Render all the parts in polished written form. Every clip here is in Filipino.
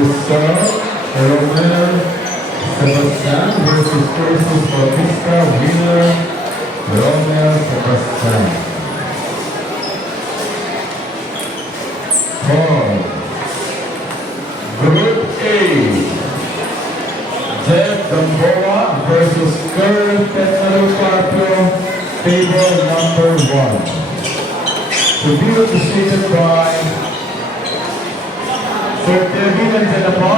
Reserve Romel Sebastian versus Cursus Bautista, winner Romel Sebastian. For Group A, Jeff Gamboa versus Kurt Petero Carpio, table number 1. To be represented by Sir Kevin and Jenapa.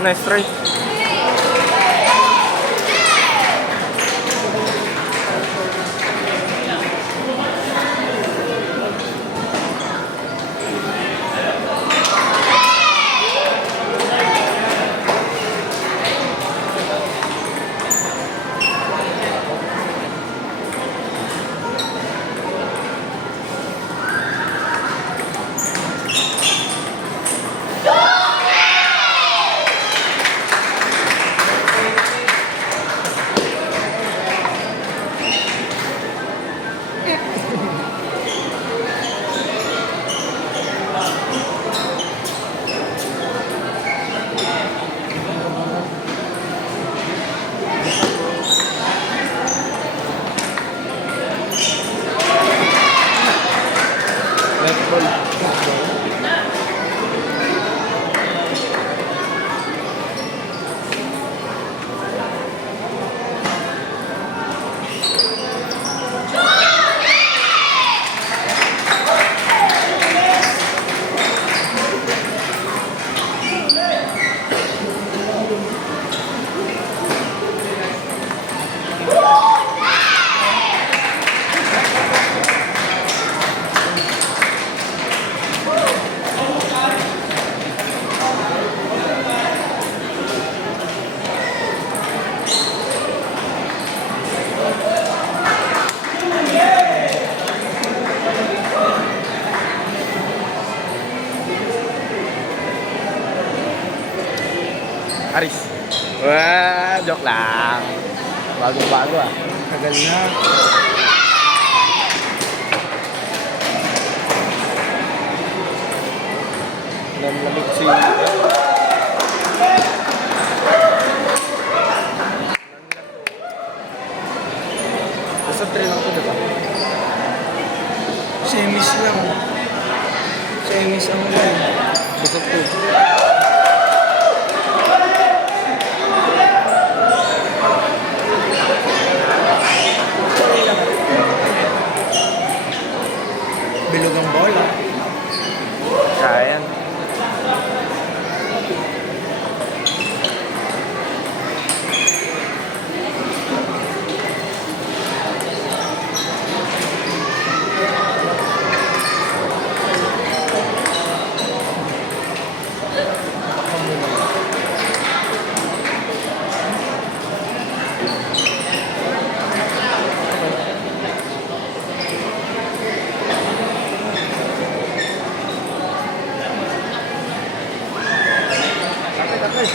Nice try. Aris. Wah, joke lang. Bago-bago ah. Tagal na. Lamig si... Basta train ako diba? Semis lang. Semis ang lang. Busog ko. Bilog ang bola. Kaya. Uy!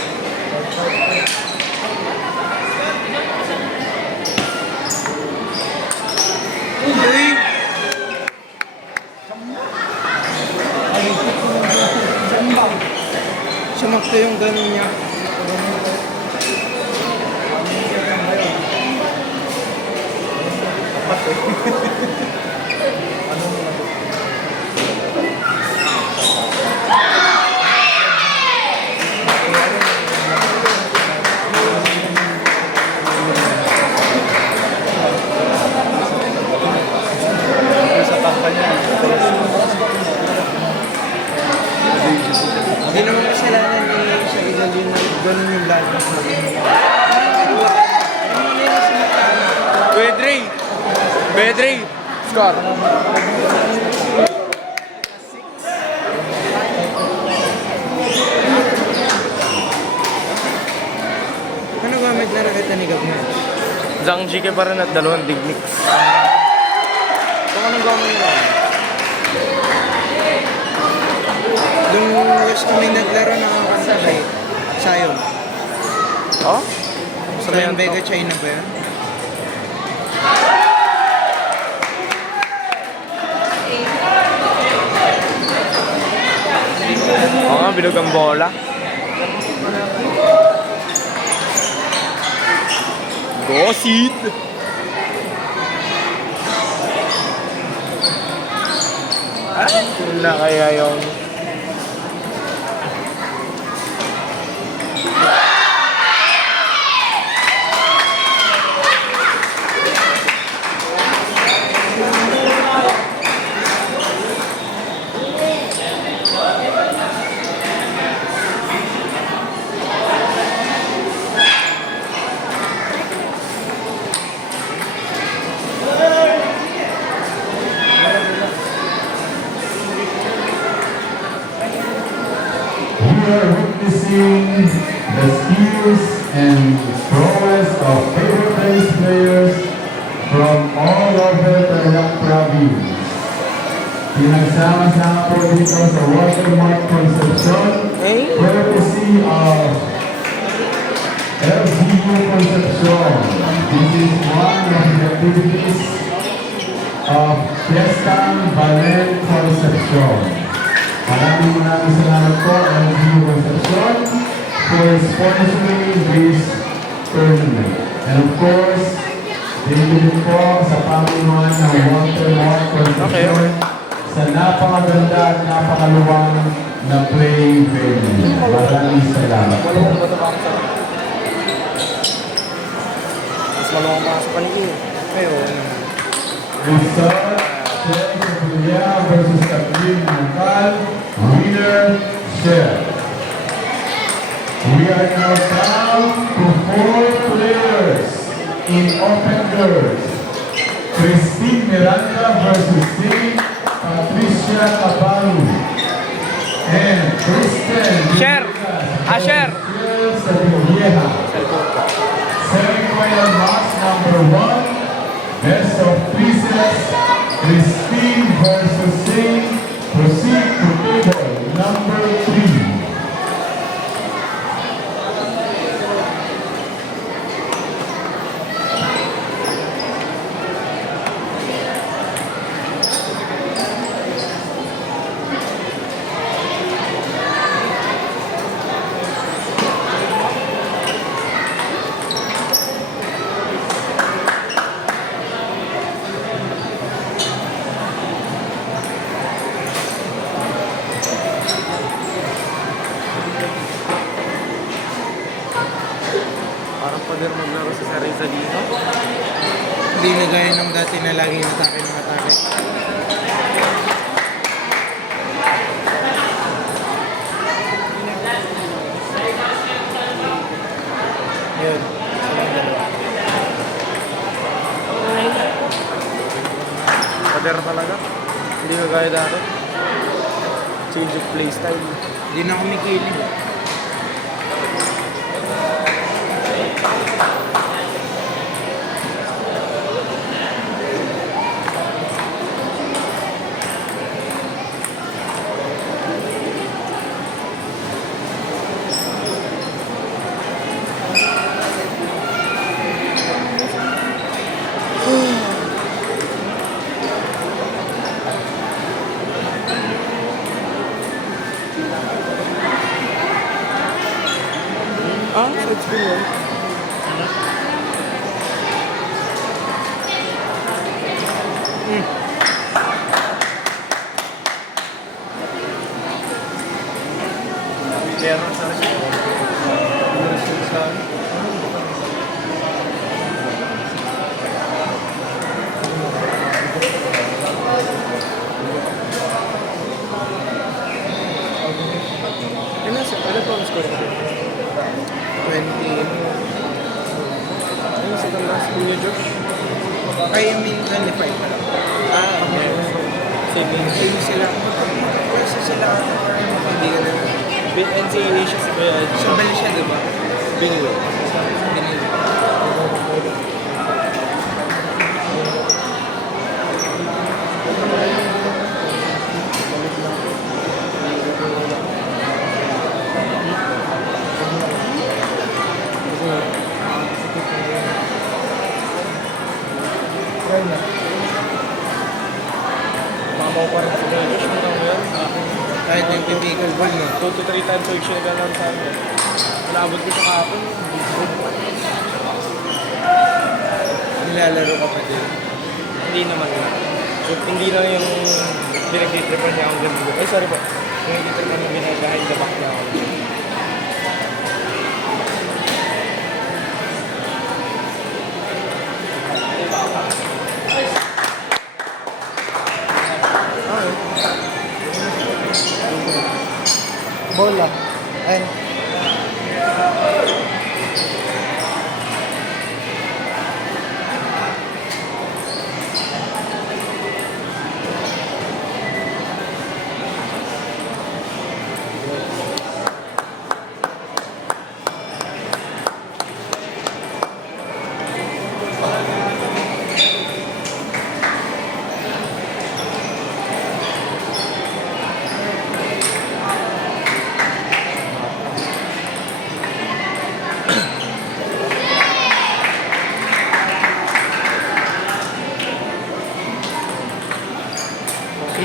Sumakto yung ganun niya. Hindi naman kasalanan ni sa idol yun na ganun yung balance na. Bedri! Bedri! Score! Ano gamit na raketa ni Gabna? Zhang Jike pa rin at 2 digmix. Kung anong gamit nila? Doon was kami naglaro ng kanta kay Sayon. Oh? Sayon Vega China ba yun? Oo nga, bilog ang bola. Gosit! Ay, na kaya yung... We are witnessing the skills and prowess of table-based players from all over Tarlac Province. Pinagsama-sama po dito sa Watermark Concepcion, courtesy of LGU Concepcion. This is one of the activities of Fiesta Balen Concepcion. Maraming salamat po LGU Concepcion for sponsoring this tournament. And of course, thank you din po sa pamumuhan ng Watermark Concepcion sa napakaganda at napakaluwang na playing venue. Maraming salamat po. Mas maluwang mga sa panigil. Ay, oo naman. Result, Chef Sabulia versus Kathleen Montal, winner, Chef. We are now down to 4 players in open girls. Christine Miranda versus Patricia Caballo. And Kristen Share! Share! Sabulia. Semi-final match number 1. Best of 3 sets. Christine versus Singh. Proceed to table number 3. Parang pader maglaro si Sarisa dito. Hindi na gaya ng dati na lagi atake ng atake. Yun. Silang dalawa. Pader talaga. Hindi ka gaya dati. Change of play style. Hindi na kami kilig. Ah, so it's been one. Meron sa po ang score ko? 20. Ano sa last school niyo, Josh? Ay, I mean, 25 pa lang. Okay. Sige. Hindi sila. Kasi sila, hindi ka na. NCAA siya si Kuya. Sa bali siya, diba? Bingo. Binili. Mamaw pa rin sa Kuya Josh. Ano mo yan? Kahit yung typical ball, no? 2 to 3 times a week siya lang sa amin. Nalabot ko siya kahapon. Nilalaro ka pa din. Hindi naman na. So, hindi na yung pinag-tripan niya ang ganito. Ay, sorry po. Pinag-tripan yung behind the back niya ako. Bola. And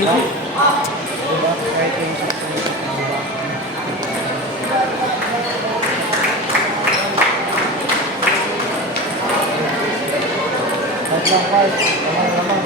easy. Diba? Kahit yung diba? Kahit lang kahit. Lamang.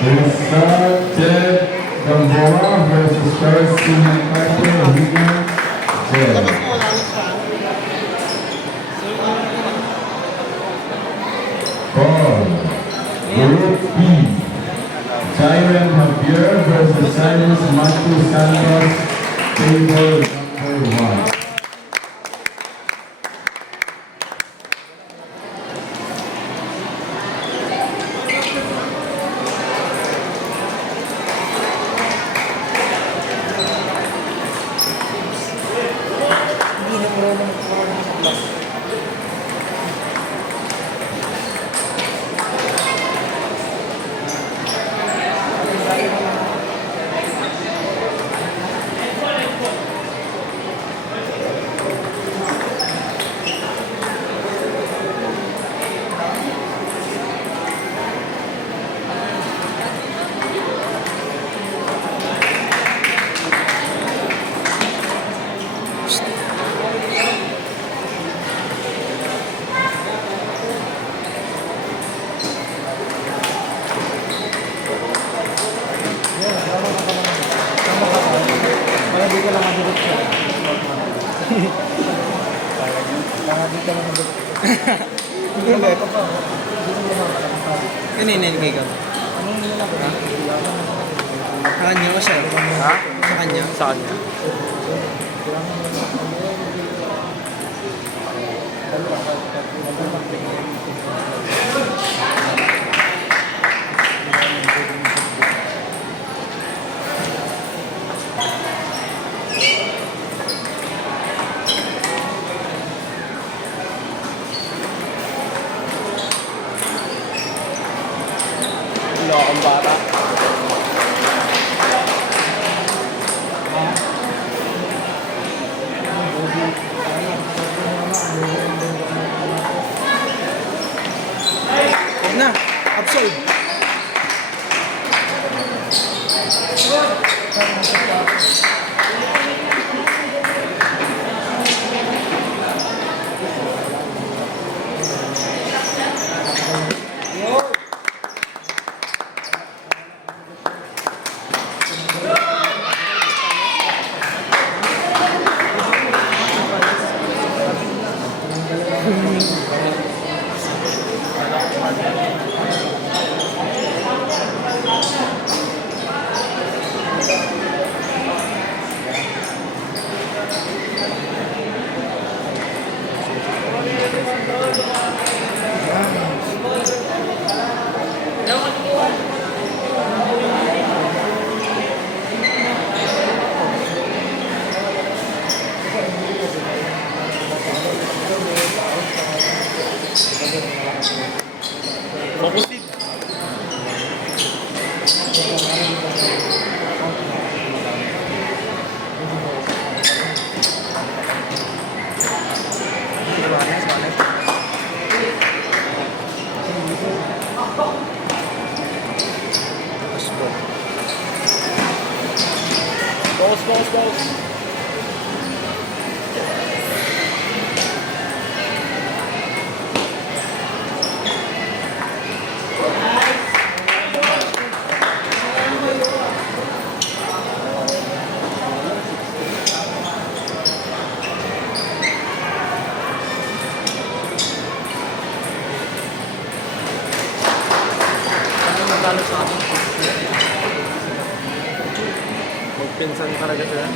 We started Gamboa versus First Senior Fighter Region J. Ball. Group B. Tyron Javier versus Cyrus Marcus Santos. Table number 1. Hindi na marunong sa class. Gulat. Kanina yung kay ka? Sa kanya o siya? Ha? Sa kanya? Sa kanya. Wala akong bata. Huwag na. Absolve. Focus. Focus. Talo sa akin. Magpinsan talaga sila.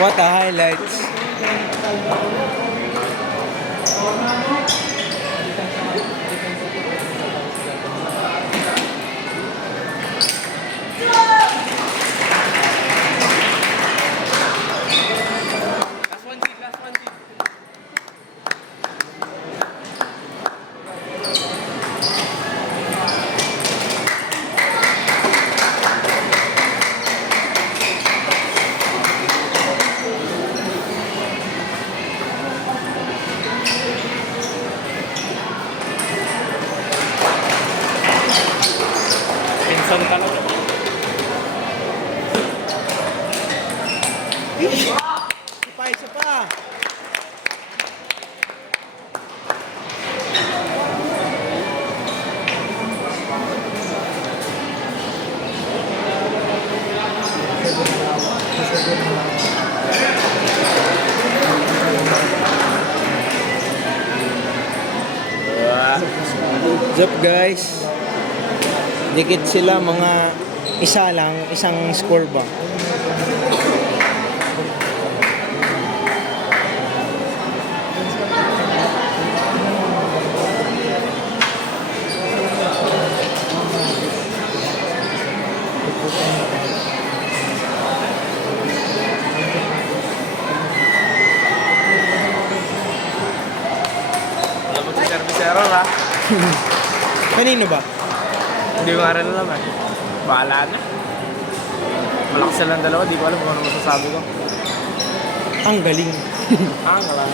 What a highlights. Last one seat. Pinsan talaga. Isa pa. What's up guys? Dikit sila mga isa lang, isang score ba? Alam mo si Servicero ha? Kanino ba? Hindi ko nga rin alam eh. Bahala na. Malakas silang dalawa, di ko alam kung ano masasabi ko. Ang galing. Ang alam.